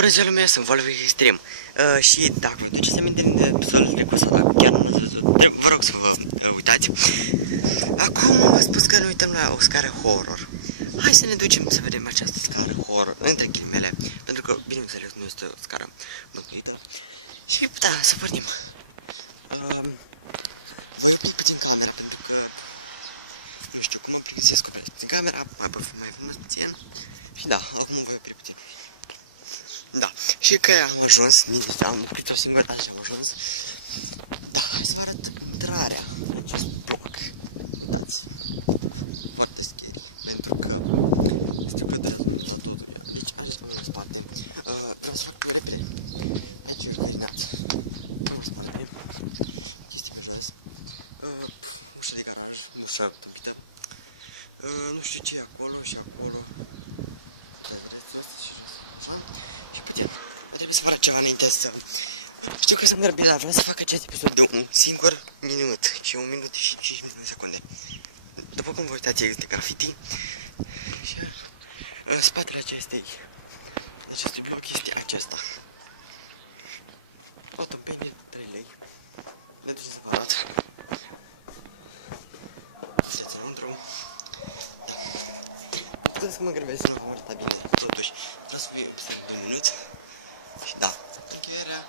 Bună ziua lumea, sunt Volvic Extrem. Și dacă vă duceți aminte din episodul trecut sau dacă chiar nu l-ați văzut, vă rog să vă uitați. Acum v-am spus că ne uităm la o scară horror. Hai să ne ducem să vedem această scară horror, între ghilimele, pentru că, bineînțeles, nu este o scară mântuită. Și da, să pornim. Vă uit puțin camera, pentru că nu știu cum am plictisesc cu puțin camera, mai frumos puțin. Și da, acum voi opri puțin. Da, și că am ajuns, am oprit o singură dată și am ajuns. Da, hai să vă arăt intrarea în acest bloc. Uitați, foarte scary, pentru că este clădit totul aici, așa în spate. Vreau să fac repede. Aici e urcărinat. În spate, chestii pe jos. Ușa de garaj, ușa topită. Nu știu ce e acolo și acolo. Să fac ceva înainte să... Știu că sunt grăbit, dar vreau să fac acest episod de un singur minut și 1 minut și 5 secunde. După cum vă uitați, este graffiti și în spatele acestui bloc este acesta. O tâmpenie, 3 lei. Ne duceți să vă arăt. Sunteți înăuntru. Da. Putem să mă grăbesc, nu am arătat bine, totuși. Vreau să fiu un minut. Și da, încheierea.